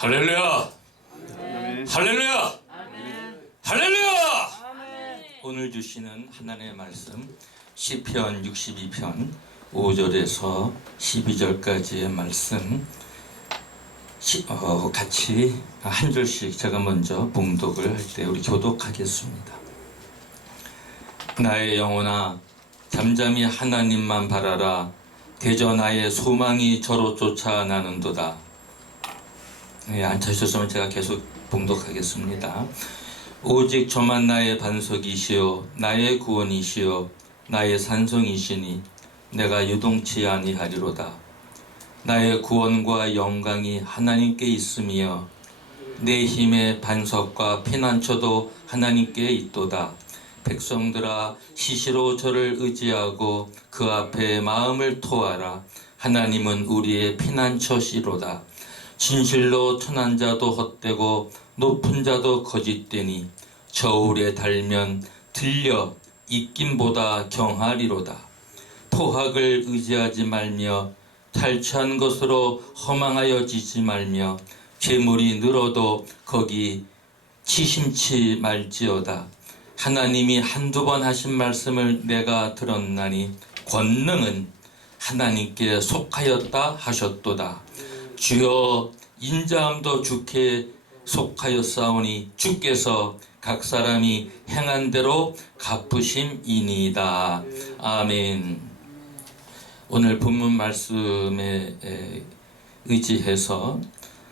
할렐루야! 아멘. 할렐루야! 아멘. 할렐루야! 아멘. 오늘 주시는 하나님의 말씀 시편 62편 5절에서 12절까지의 말씀 같이 한 절씩 제가 먼저 봉독을 할 때 우리 교독하겠습니다. 나의 영혼아 잠잠히 하나님만 바라라. 대저 나의 소망이 저로 쫓아나는도다. 앉으셨으면 제가 계속 봉독하겠습니다. 오직 저만 나의 반석이시요 나의 구원이시요 나의 산성이시니 내가 유동치 아니하리로다. 나의 구원과 영광이 하나님께 있으며 내 힘의 반석과 피난처도 하나님께 있도다. 백성들아 시시로 저를 의지하고 그 앞에 마음을 토하라. 하나님은 우리의 피난처시로다. 진실로 천한 자도 헛되고 높은 자도 거짓되니 저울에 달면 들려 입김보다 경하리로다. 토학을 의지하지 말며 탈취한 것으로 허망하여지지 말며 재물이 늘어도 거기 치심치 말지어다. 하나님이 한두 번 하신 말씀을 내가 들었나니 권능은 하나님께 속하였다 하셨도다. 주여 인자함도 주께 속하였사오니 주께서 각 사람이 행한 대로 갚으심이니이다. 아멘. 오늘 본문 말씀에 의지해서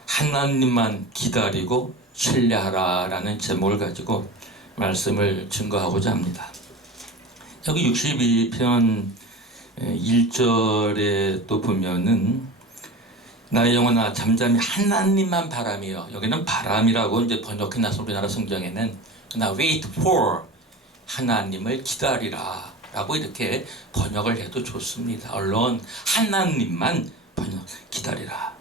하나님만 기다리고 신뢰하라라는 제목을 가지고 말씀을 증거하고자 합니다. 여기 62편 1절에 또 보면은 나의 영혼아 잠잠히 하나님만 바라며, 여기는 바람이라고 이제 번역해놨어 우리나라 성경에는. 나 wait for, 하나님을 기다리라 라고 이렇게 번역을 해도 좋습니다. 언론 하나님만 기다리라.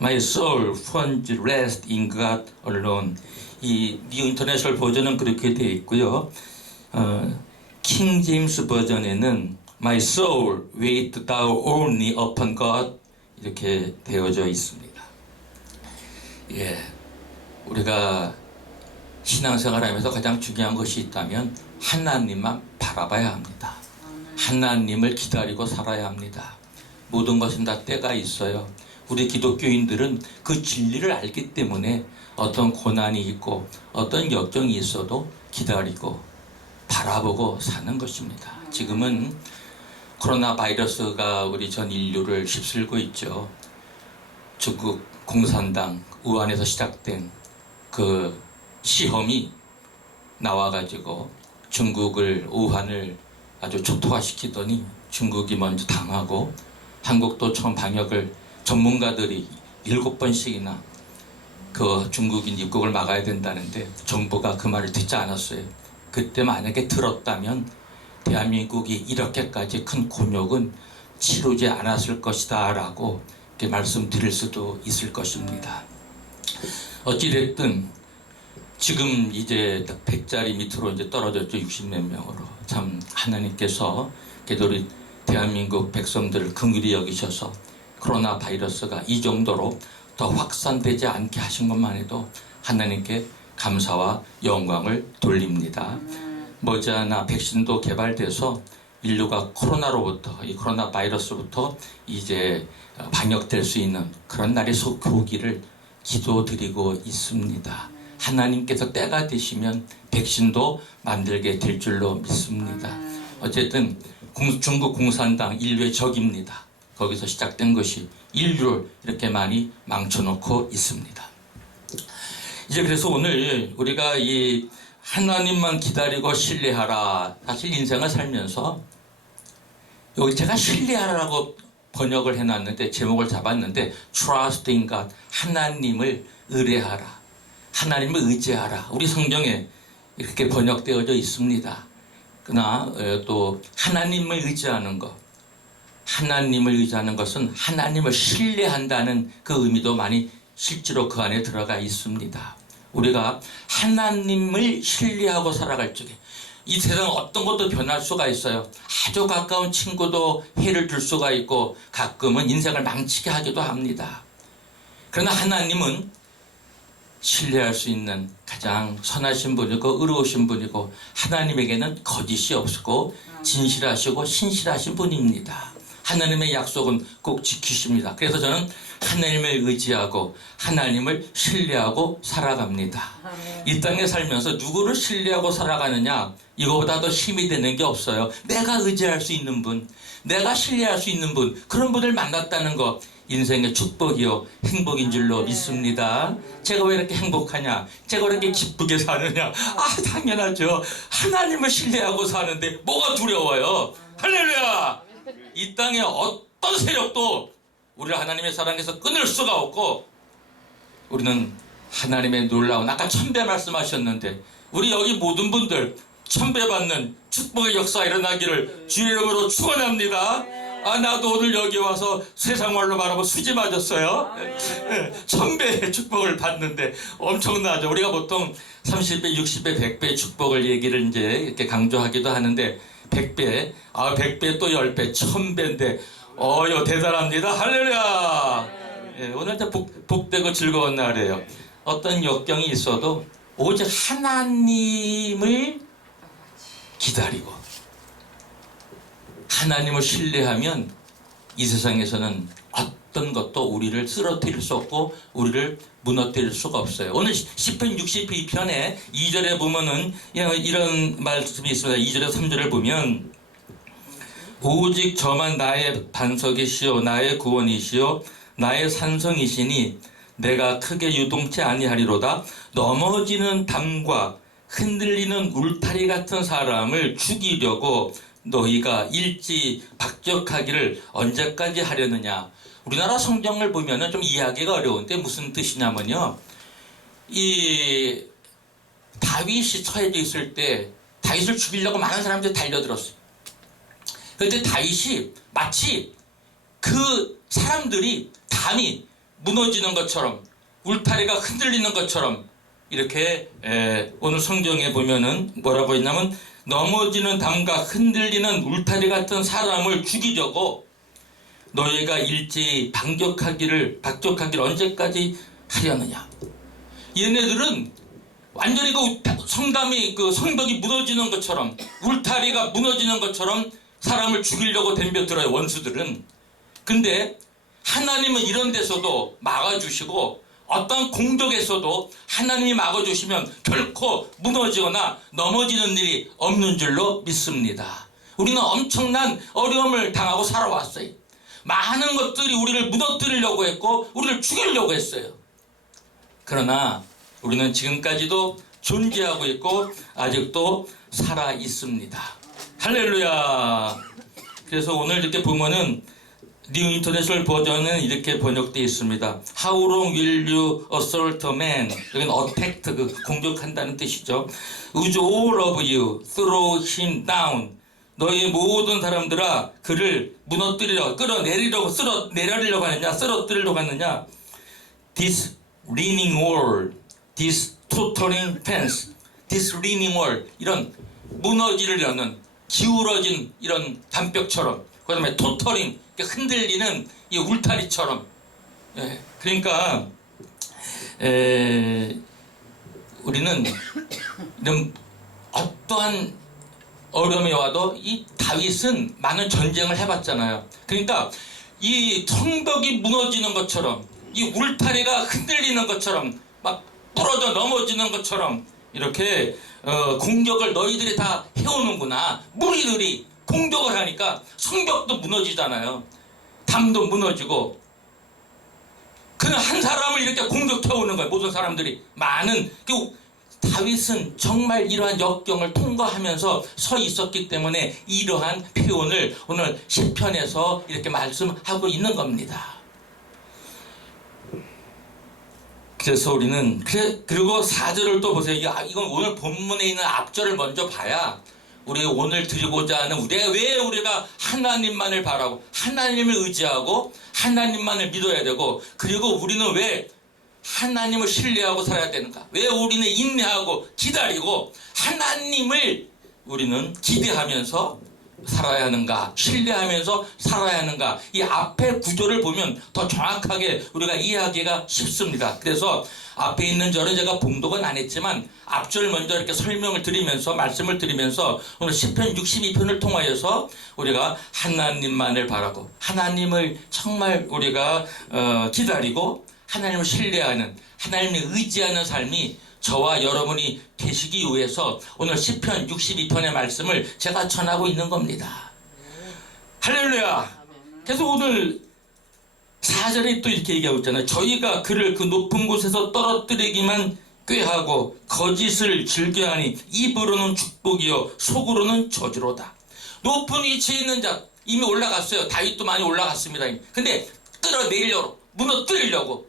My soul finds rest in God alone. 이 뉴 인터내셔널 버전은 그렇게 되어 있고요. 킹 제임스 버전에는 My soul wait thou only upon God 이렇게 되어져 있습니다. 예, 우리가 신앙생활하면서 가장 중요한 것이 있다면 하나님만 바라봐야 합니다. 하나님을 기다리고 살아야 합니다. 모든 것은 다 때가 있어요. 우리 기독교인들은 그 진리를 알기 때문에 어떤 고난이 있고 어떤 역경이 있어도 기다리고 바라보고 사는 것입니다. 지금은 코로나 바이러스가 우리 전 인류를 휩쓸고 있죠. 중국 공산당 우한에서 시작된 그 시험이 나와가지고 중국을, 우한을 아주 초토화시키더니 중국이 먼저 당하고, 한국도 처음 방역을 전문가들이 7번씩이나 그 중국인 입국을 막아야 된다는데 정부가 그 말을 듣지 않았어요. 그때 만약에 들었다면 대한민국이 이렇게까지 큰 곤욕은 치르지 않았을 것이다 라고 이렇게 말씀드릴 수도 있을 것입니다. 어찌됐든 지금 이제 100자리 밑으로 이제 떨어졌죠. 60몇 명으로. 참 하나님께서 그래도 우리 대한민국 백성들을 긍휼히 여기셔서 코로나 바이러스가 이 정도로 더 확산되지 않게 하신 것만 해도 하나님께 감사와 영광을 돌립니다. 머지않아 백신도 개발돼서 인류가 코로나로부터, 이 코로나 바이러스부터 이제 방역될 수 있는 그런 날이 속 오기를 기도드리고 있습니다. 하나님께서 때가 되시면 백신도 만들게 될 줄로 믿습니다. 어쨌든 중국 공산당 인류의 적입니다. 거기서 시작된 것이 인류를 이렇게 많이 망쳐놓고 있습니다. 이제 그래서 오늘 우리가 이 하나님만 기다리고 신뢰하라. 사실 인생을 살면서 여기 제가 신뢰하라고 번역을 해놨는데, 제목을 잡았는데 Trust in God, 하나님을 의뢰하라, 하나님을 의지하라. 우리 성경에 이렇게 번역되어져 있습니다. 그러나 또 하나님을 의지하는 것, 하나님을 의지하는 것은 하나님을 신뢰한다는 그 의미도 많이 실제로 그 안에 들어가 있습니다. 우리가 하나님을 신뢰하고 살아갈 적에 이 세상 어떤 것도 변할 수가 있어요. 아주 가까운 친구도 해를 줄 수가 있고 가끔은 인생을 망치게 하기도 합니다. 그러나 하나님은 신뢰할 수 있는 가장 선하신 분이고 의로우신 분이고 하나님에게는 거짓이 없고 진실하시고 신실하신 분입니다. 하나님의 약속은 꼭 지키십니다. 그래서 저는 하나님을 의지하고 하나님을 신뢰하고 살아갑니다. 이 땅에 살면서 누구를 신뢰하고 살아가느냐, 이거보다 더 힘이 되는 게 없어요. 내가 의지할 수 있는 분, 내가 신뢰할 수 있는 분, 그런 분을 만났다는 거 인생의 축복이요 행복인 줄로 믿습니다. 제가 왜 이렇게 행복하냐, 제가 왜 이렇게 기쁘게 사느냐, 당연하죠. 하나님을 신뢰하고 사는데 뭐가 두려워요. 할렐루야. 이 땅에 어떤 세력도 우리를 하나님의 사랑에서 끊을 수가 없고, 우리는 하나님의 놀라운, 아까 천배 말씀하셨는데 우리 여기 모든 분들 천배 받는 축복의 역사 일어나기를 주의 이름으로 축원합니다. 나도 오늘 여기 와서 세상 말로 말하면 수지 맞았어요. 천배의 축복을 받는데 엄청나죠. 우리가 보통 30배, 60배, 100배 축복을 얘기를 이제 이렇게 강조하기도 하는데 100배, 100배 또 10배, 1000배인데 대단합니다. 할렐루야. 오늘 복되고 즐거운 날이에요. 어떤 역경이 있어도 오직 하나님을 기다리고 하나님을 신뢰하면 이 세상에서는 어떤 것도 우리를 쓰러뜨릴 수 없고 우리를 무너뜨릴 수가 없어요. 오늘 시편 62편에 2절에 보면은 이런 말씀이 있습니다. 2절에 3절을 보면 오직 저만 나의 반석이시요 나의 구원이시요 나의 산성이시니 내가 크게 유동치 아니하리로다. 넘어지는 담과 흔들리는 울타리 같은 사람을 죽이려고 너희가 일지박적하기를 언제까지 하려느냐. 우리나라 성경을 보면은 좀 이해하기가 어려운데 무슨 뜻이냐면요, 이 다윗이 처해져 있을 때 다윗을 죽이려고 많은 사람들이 달려들었어요. 그런데 다윗이 마치 그 사람들이 담이 무너지는 것처럼 울타리가 흔들리는 것처럼 이렇게 오늘 성경에 보면은 뭐라고 했냐면 넘어지는 담과 흔들리는 울타리 같은 사람을 죽이려고 너희가 일제히 박격하기를 언제까지 하려느냐. 얘네들은 완전히 그 성담이 그 성벽이 무너지는 것처럼 울타리가 무너지는 것처럼 사람을 죽이려고 덤벼들어요, 원수들은. 근데 하나님은 이런 데서도 막아주시고 어떤 공격에서도 하나님이 막아주시면 결코 무너지거나 넘어지는 일이 없는 줄로 믿습니다. 우리는 엄청난 어려움을 당하고 살아왔어요. 많은 것들이 우리를 무너뜨리려고 했고 우리를 죽이려고 했어요. 그러나 우리는 지금까지도 존재하고 있고 아직도 살아 있습니다. 할렐루야. 그래서 오늘 이렇게 보면은 뉴 인터내셔널 버전은 이렇게 번역되어 있습니다. How long will you assault a man? 여기는 attack, 공격한다는 뜻이죠. Would all of you throw him down? 너희 모든 사람들아 그를 무너뜨리려고, 끌어내리려고, 내려리려고 하느냐, 쓰러뜨리려고 하느냐. This leaning wall, this tottering fence, this leaning wall, 이런 무너지려는 기울어진 이런 담벽처럼, 그 다음에 토터링, 흔들리는 이 울타리처럼. 그러니까 우리는 이런 어떠한 어려움이 와도 이 다윗은 많은 전쟁을 해봤잖아요. 그러니까 이 성벽이 무너지는 것처럼, 이 울타리가 흔들리는 것처럼, 막 부러져 넘어지는 것처럼 이렇게 공격을 너희들이 다 해오는구나. 무리들이 공격을 하니까 성벽도 무너지잖아요. 담도 무너지고. 그냥 한 사람을 이렇게 공격해오는 거예요. 모든 사람들이. 다윗은 정말 이러한 역경을 통과하면서 서 있었기 때문에 이러한 표현을 오늘 시편에서 이렇게 말씀하고 있는 겁니다. 그래서 우리는 그리고 4절을 또 보세요. 이건 오늘 본문에 있는 앞절을 먼저 봐야 우리 오늘 드리고자 하는 왜 우리가 하나님만을 바라고 하나님을 의지하고 하나님만을 믿어야 되고, 그리고 우리는 왜 하나님을 신뢰하고 살아야 되는가, 왜 우리는 인내하고 기다리고 하나님을 우리는 기대하면서 살아야 하는가, 신뢰하면서 살아야 하는가, 이 앞에 구조를 보면 더 정확하게 우리가 이해하기가 쉽습니다. 그래서 앞에 있는 절은 제가 봉독은 안 했지만 앞절 먼저 이렇게 설명을 드리면서 말씀을 드리면서 오늘 시편 62편을 통하여서 우리가 하나님만을 바라고 하나님을 정말 우리가 기다리고 하나님을 신뢰하는, 하나님을 의지하는 삶이 저와 여러분이 되시기 위해서 오늘 시편 62편의 말씀을 제가 전하고 있는 겁니다. 할렐루야. 그래서 오늘 4절에 또 이렇게 얘기하고 있잖아요. 저희가 그를 그 높은 곳에서 떨어뜨리기만 꾀하고 거짓을 즐겨하니 입으로는 축복이요 속으로는 저주로다. 높은 위치에 있는 자 이미 올라갔어요. 다윗도 많이 올라갔습니다. 근데 끌어내리려고, 무너뜨리려고.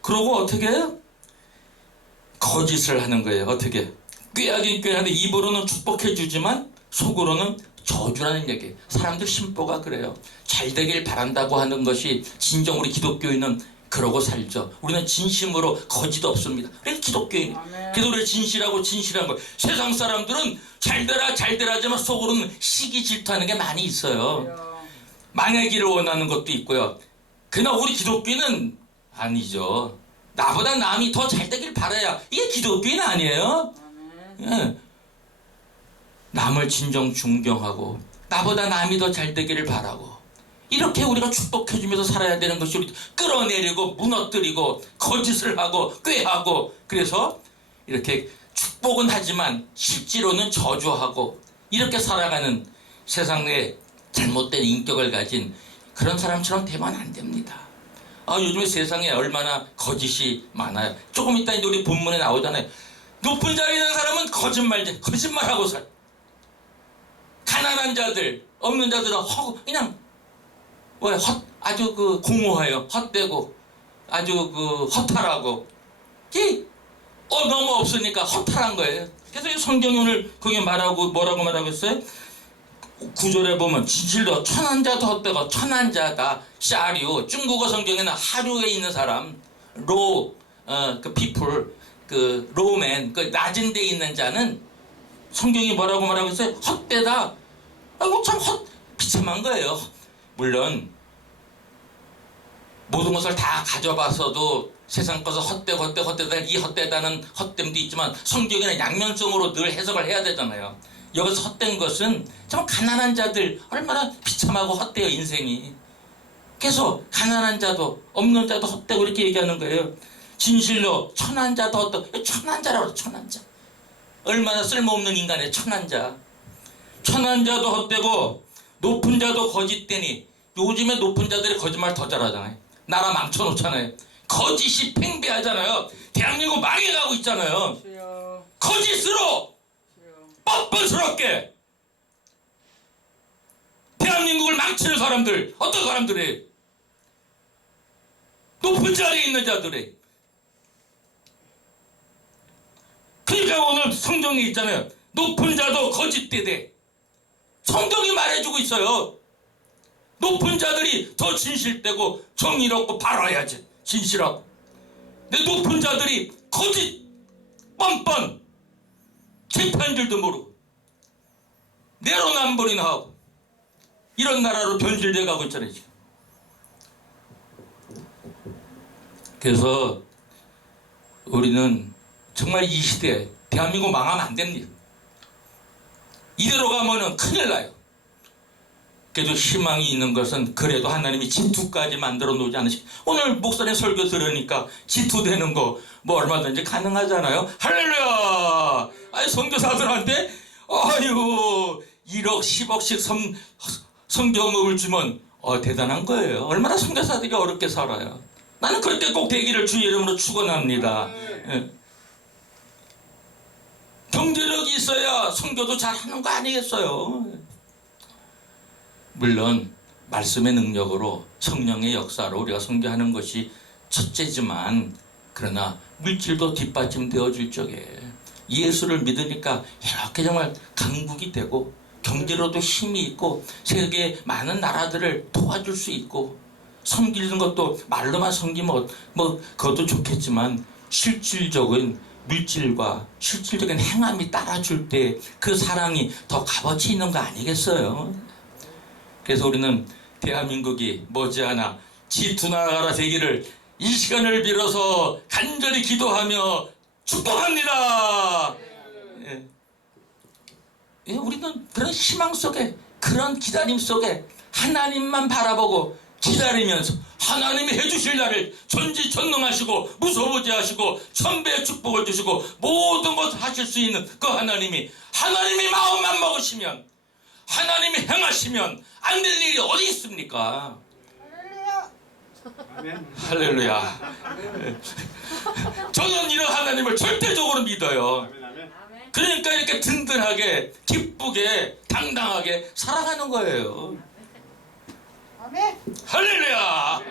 그러고 어떻게 해요? 거짓을 하는 거예요. 어떻게? 꾀하긴 꾀하는데 입으로는 축복해 주지만 속으로는 저주라는 얘기예요. 사람들 심보가 그래요. 잘 되길 바란다고 하는 것이 진정 우리 기독교인은 그러고 살죠. 우리는 진심으로 거짓 없습니다. 그래서 기독교인. 그래서 우리가 진실하고 진실한 거. 세상 사람들은 잘 되라 잘 되라 하지만 속으로는 시기 질투하는 게 많이 있어요. 망하기를 원하는 것도 있고요. 그러나 우리 기독교인은 아니죠. 나보다 남이 더 잘 되길 바라야 이게 기독교인 아니에요? 예. 남을 진정 존경하고 나보다 남이 더 잘 되기를 바라고 이렇게 우리가 축복해주면서 살아야 되는 것이 우리 끌어내리고 무너뜨리고 거짓을 하고 꾀하고 그래서 이렇게 축복은 하지만 실제로는 저주하고 이렇게 살아가는 세상의 잘못된 인격을 가진 그런 사람처럼 되면 안 됩니다. 요즘에 세상에 얼마나 거짓이 많아요. 조금 이따 이제 우리 본문에 나오잖아요. 높은 자리에 있는 사람은 거짓말하고 살. 가난한 자들, 없는 자들은 그냥 아주 공허해요. 헛되고 아주 허탈하고 너무 없으니까 허탈한 거예요. 그래서 이 성경이 오늘 거기 뭐라고 말하고 있어요? 9절에 보면 진실도 천한 자도 헛되고 천한 자다 샤류. 중국어 성경에는 하류에 있는 사람 people 로맨 낮은 데 있는 자는 성경이 뭐라고 말하고 있어요? 헛되다. 아이고 참 비참한 거예요. 물론 모든 것을 다 가져봐서도 세상 것을 헛되다 이 헛되다는 헛됨도 있지만 성경에는 양면성으로 늘 해석을 해야 되잖아요. 여기서 헛된 것은 정말 가난한 자들 얼마나 비참하고 헛돼요 인생이. 계속 가난한 자도 없는 자도 헛되고 이렇게 얘기하는 거예요. 진실로 천한 자도 헛되고 천한 자라고 그래. 천한 자 얼마나 쓸모없는 인간의 천한 자. 천한 자도 헛되고 높은 자도 거짓되니 요즘에 높은 자들이 거짓말 더 잘하잖아요. 나라 망쳐놓잖아요. 거짓이 팽배하잖아요. 대한민국 망해가고 있잖아요. 거짓으로 뻔뻔스럽게 대한민국을 망치는 사람들 어떤 사람들이 높은 자리에 있는 자들이. 그러니까 오늘 성경에 있잖아요. 높은 자도 거짓되되 성경이 말해주고 있어요. 높은 자들이 더 진실되고 정의롭고 바라야지 진실하고. 근데 높은 자들이 거짓 뻔뻔 재판 줄도 모르고 내로남불이나 하고 이런 나라로 변질돼 가고 있잖아요 지금. 그래서 우리는 정말 이 시대에 대한민국 망하면 안 됩니다. 이대로 가면은 큰일 나요. 그래도 희망이 있는 것은 그래도 하나님이 질투까지 만들어 놓지 않으시. 오늘 목사님 설교 들으니까 질투되는 거 뭐 얼마든지 가능하잖아요. 할렐루야. 아니 선교사들한테 1억 10억씩 성경음을 주면 대단한 거예요. 얼마나 선교사들이 어렵게 살아요. 나는 그렇게 꼭 되기를 주의 이름으로 축원합니다. 예. 경제력이 있어야 선교도 잘하는 거 아니겠어요? 물론 말씀의 능력으로 성령의 역사로 우리가 선교하는 것이 첫째지만 그러나 물질도 뒷받침되어 줄 적에 예수를 믿으니까 이렇게 정말 강국이 되고 경제로도 힘이 있고 세계 많은 나라들을 도와줄 수 있고 섬기는 것도 말로만 섬기면 그것도 좋겠지만 실질적인 물질과 실질적인 행함이 따라줄 때 그 사랑이 더 값어치 있는 거 아니겠어요? 그래서 우리는 대한민국이 머지않아 G2 나라가 되기를 이 시간을 빌어서 간절히 기도하며 축복합니다. 예. 예, 우리는 그런 희망 속에, 그런 기다림 속에 하나님만 바라보고 기다리면서 하나님이 해주실 날을 전지전능하시고 무서워지 하시고 천배의 축복을 주시고 모든 것을 하실 수 있는 그 하나님이 마음만 먹으시면, 하나님이 행하시면 안 될 일이 어디 있습니까? 아멘. 할렐루야. 저는 이런 하나님을 절대적으로 믿어요. 아멘. 아멘. 그러니까 이렇게 든든하게, 기쁘게, 당당하게 살아가는 거예요. 아멘. 할렐루야.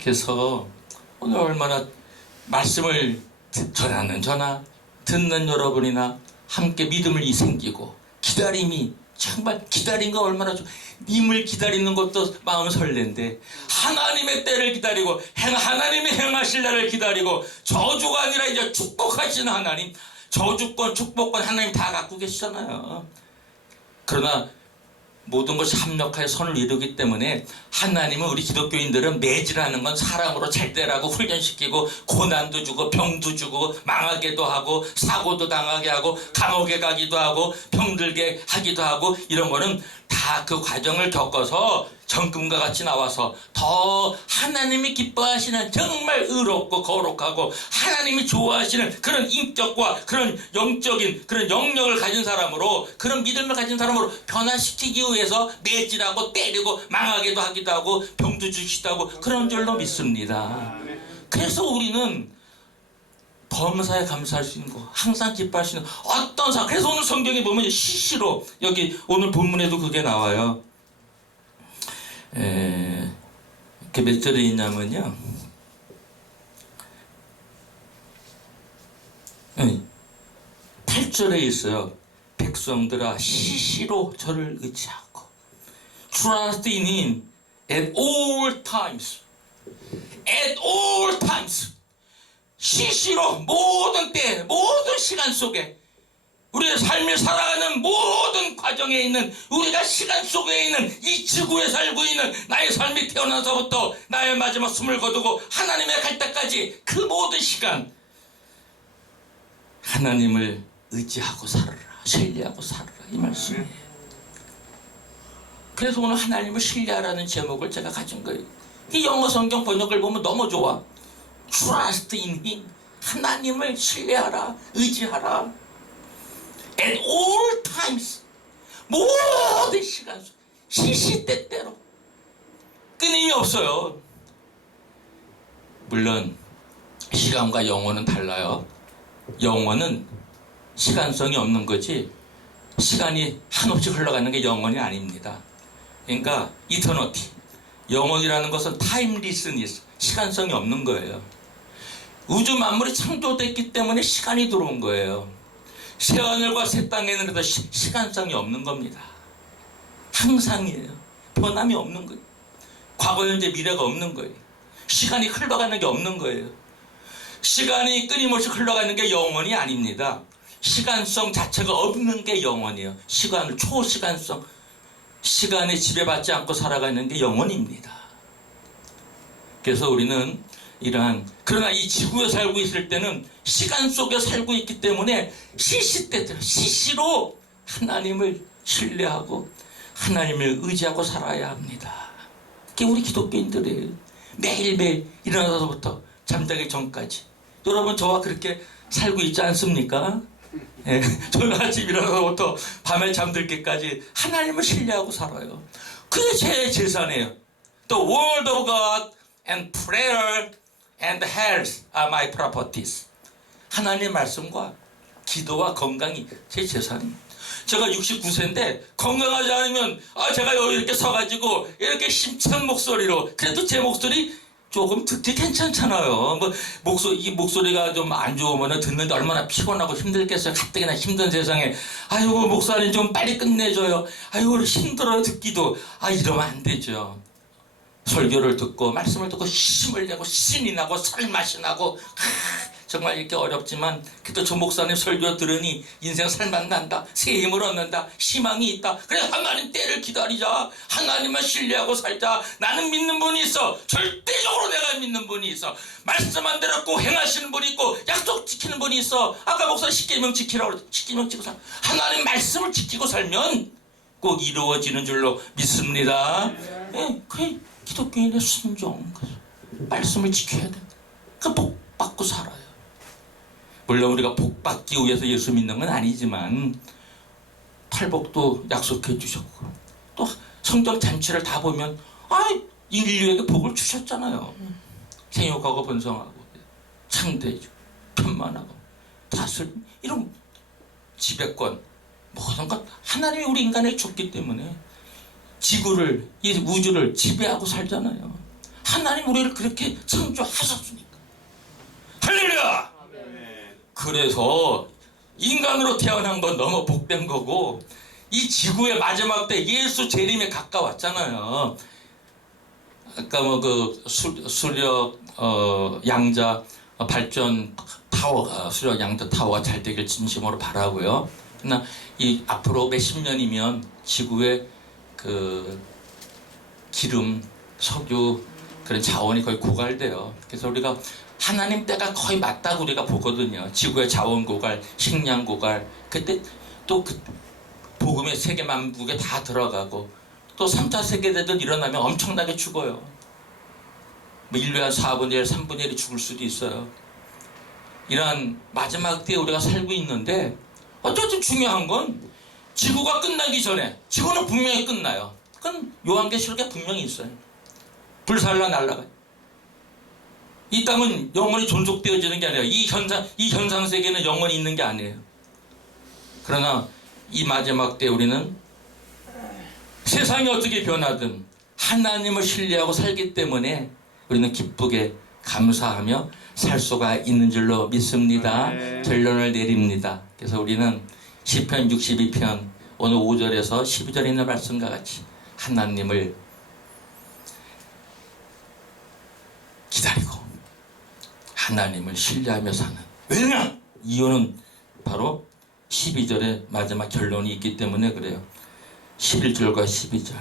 그래서 오늘 얼마나 말씀을 전하는 저나 듣는 여러분이나 함께 믿음이 생기고 기다림이, 정말 기다린 거 얼마나 님을 기다리는 것도 마음 설렌데 하나님의 때를 기다리고 하나님이 행하실 날을 기다리고 저주가 아니라 이제 축복하시는 하나님, 저주권 축복권 하나님 다 갖고 계시잖아요. 그러나 모든 것이 합력하여 선을 이루기 때문에 하나님은 우리 기독교인들은 매질하는 건 사람으로 잘 되라고 훈련시키고 고난도 주고 병도 주고 망하게도 하고 사고도 당하게 하고 감옥에 가기도 하고 병들게 하기도 하고 이런 거는 다 그 과정을 겪어서 정금과 같이 나와서 더 하나님이 기뻐하시는 정말 의롭고 거룩하고 하나님이 좋아하시는 그런 인격과 그런 영적인 그런 영역을 가진 사람으로, 그런 믿음을 가진 사람으로 변화시키기 위해서 매질하고 때리고 망하게도 하기도 하고 병도 주시기도 하고 그런 줄로 믿습니다. 그래서 우리는 범사에 감사할 수 있는 거, 항상 기뻐할 수 있는 어떤 사. 그래서 오늘 성경에 보면 시시로, 여기 오늘 본문에도 그게 나와요. 이렇게 몇 절에 있냐면요, 8절에 있어요. 백성들아 시시로 저를 의지하고 Trust in him at all times. At all times. 시시로 모든 때, 모든 시간 속에, 우리의 삶을 살아가는 모든 과정에 있는, 우리가 시간 속에 있는 이 지구에 살고 있는 나의 삶이 태어나서부터 나의 마지막 숨을 거두고 하나님의 갈 때까지 그 모든 시간 하나님을 의지하고 살아라, 신뢰하고 살아라, 이 말씀이에요. 그래서 오늘 하나님을 신뢰하라는 제목을 제가 가진 거예요. 이 영어 성경 번역을 보면 너무 좋아. Trust in him. 하나님을 신뢰하라, 의지하라. At all times. 모든 시간 속, 시시때때로. 끊임이 없어요. 물론 시간과 영혼은 달라요. 영혼은 시간성이 없는 거지 시간이 한없이 흘러가는 게 영혼이 아닙니다. 그러니까 이터너티, 영혼이라는 것은 타임리스니스, 시간성이 없는 거예요. 우주 만물이 창조됐기 때문에 시간이 들어온 거예요. 새하늘과 새 땅에는 그래서 시간성이 없는 겁니다. 항상이에요. 변함이 없는 거예요. 과거, 현재, 미래가 없는 거예요. 시간이 흘러가는 게 없는 거예요. 시간이 끊임없이 흘러가는 게 영원이 아닙니다. 시간성 자체가 없는 게 영원이에요. 시간을 초시간성, 시간에 지배받지 않고 살아가는 게 영원입니다. 그래서 우리는 그러나 이 지구에 살고 있을 때는 시간 속에 살고 있기 때문에 시시때때로 시시로 하나님을 신뢰하고 하나님을 의지하고 살아야 합니다. 그게 우리 기독교인들이에요. 매일매일 일어나서부터 잠자기 전까지. 여러분 저와 그렇게 살고 있지 않습니까? 예, 저는 아침 일어나서부터 밤에 잠들기까지 하나님을 신뢰하고 살아요. 그게 제 재산이에요. The word of God and prayer and health are my properties. 하나님의 말씀과 기도와 건강이 제 재산입니다. 제가 69세인데 건강하지 않으면 제가 여기 이렇게 서가지고 이렇게 힘찬 목소리로, 그래도 제 목소리 조금 듣기 괜찮잖아요. 이 목소리가 좀 안 좋으면 듣는데 얼마나 피곤하고 힘들겠어요. 가뜩이나 힘든 세상에 아이고 목사님 좀 빨리 끝내줘요. 아이고 힘들어요 듣기도. 이러면 안 되죠. 설교를 듣고 말씀을 듣고 힘을 내고 신이 나고 살맛이 나고 정말 이렇게 어렵지만 그래도 저 목사님 설교 들으니 인생 살맛 난다, 새 힘을 얻는다, 희망이 있다. 그래 하나님 때를 기다리자, 하나님만 신뢰하고 살자. 나는 믿는 분이 있어, 절대적으로 내가 믿는 분이 있어, 말씀한 대로 꼭 행하시는 분이 있고 약속 지키는 분이 있어. 아까 목사 10계명 지키라고 그랬지. 10계명 지키고 살, 하나님 말씀을 지키고 살면 꼭 이루어지는 줄로 믿습니다. 예, 그래 기독교인의 순종, 말씀을 지켜야 돼. 그 복 받고 살아요. 물론 우리가 복 받기 위해서 예수 믿는 건 아니지만 팔복도 약속해 주셨고 또 성경 잔치를 다 보면 인류에게 복을 주셨잖아요. 생육하고 번성하고 창대해주고 편만하고 다스림, 이런 지배권 모든 것 하나님이 우리 인간에게 줬기 때문에 지구를, 이 우주를 지배하고 살잖아요. 하나님 우리를 그렇게 창조하셨으니까. 할렐루야! 그래서 인간으로 태어난 건 너무 복된 거고, 이 지구의 마지막 때 예수 재림에 가까웠잖아요. 아까 뭐 그 수력 양자 발전 타워가, 수력 양자 타워가 잘 되길 진심으로 바라고요. 그러나 이 앞으로 몇십 년이면 지구의 그 기름, 석유 그런 자원이 거의 고갈돼요. 그래서 우리가 하나님 때가 거의 맞다고 우리가 보거든요. 지구의 자원 고갈, 식량 고갈, 그때 또 그 복음의 세계 만국에 다 들어가고 또 3차 세계대전 일어나면 엄청나게 죽어요. 뭐 인류의 한 4분의 1, 3분의 1이 죽을 수도 있어요. 이러한 마지막 때에 우리가 살고 있는데 어쨌든 중요한 건 지구가 끝나기 전에, 지구는 분명히 끝나요. 그건 요한계시록에 분명히 있어요. 불살라 날라가요. 이 땅은 영원히 존속되어지는 게 아니라 이 현상 세계는 영원히 있는 게 아니에요. 그러나 이 마지막 때 우리는 세상이 어떻게 변하든 하나님을 신뢰하고 살기 때문에 우리는 기쁘게 감사하며 살 수가 있는 줄로 믿습니다. 결론을 내립니다. 그래서 우리는 시편 62편 오늘 5절에서 12절에 있는 말씀과 같이 하나님을 기다리고 하나님을 신뢰하며 사는, 왜냐? 이유는 바로 12절의 마지막 결론이 있기 때문에 그래요. 11절과 12절,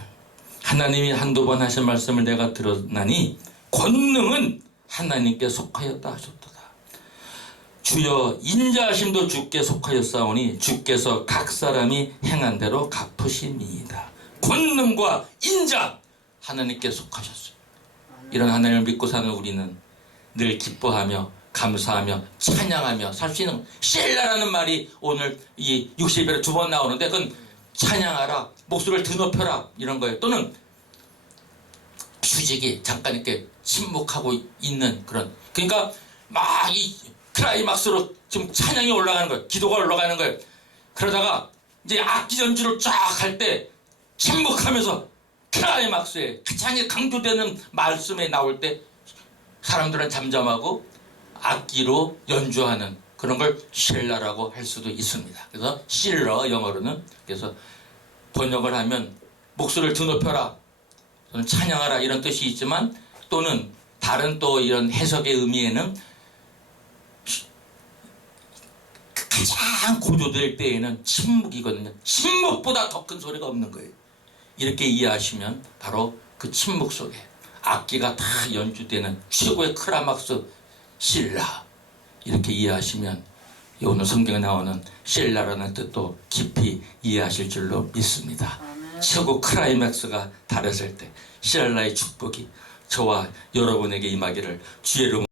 하나님이 한두 번 하신 말씀을 내가 들었나니 권능은 하나님께 속하였다 하셨도다. 주여 인자하심도 주께 속하였사오니 주께서 각 사람이 행한 대로 갚으심이이다. 권능과 인자 하나님께 속하셨어요. 이런 하나님을 믿고 사는 우리는 늘 기뻐하며 감사하며 찬양하며 살 수 있는, 셀라라는 말이 오늘 이 60일에 2번 나오는데 그건 찬양하라, 목소리를 드높여라 이런 거예요. 또는 휴직이 잠깐 이렇게 침묵하고 있는 그런, 그러니까 막 이 클라이막스로 지금 찬양이 올라가는 거예요. 기도가 올라가는 거예요. 그러다가 이제 악기 연주를 쫙 할 때 침묵하면서 클라이막스에 가장 강조되는 말씀에 나올 때 사람들은 잠잠하고 악기로 연주하는 그런 걸 쉘라라고 할 수도 있습니다. 그래서 실러 영어로는, 그래서 번역을 하면 목소리를 드높여라, 또는 찬양하라 이런 뜻이 있지만, 또는 다른 또 이런 해석의 의미에는 가장 고조될 때에는 침묵이거든요. 침묵보다 더 큰 소리가 없는 거예요. 이렇게 이해하시면 바로 그 침묵 속에 악기가 다 연주되는 최고의 크라막스 실라, 이렇게 이해하시면 오늘 성경에 나오는 실라라는 뜻도 깊이 이해하실 줄로 믿습니다. 최고 크라이맥스가 달했을 때 실라의 축복이 저와 여러분에게 임하기를 주의 이름으로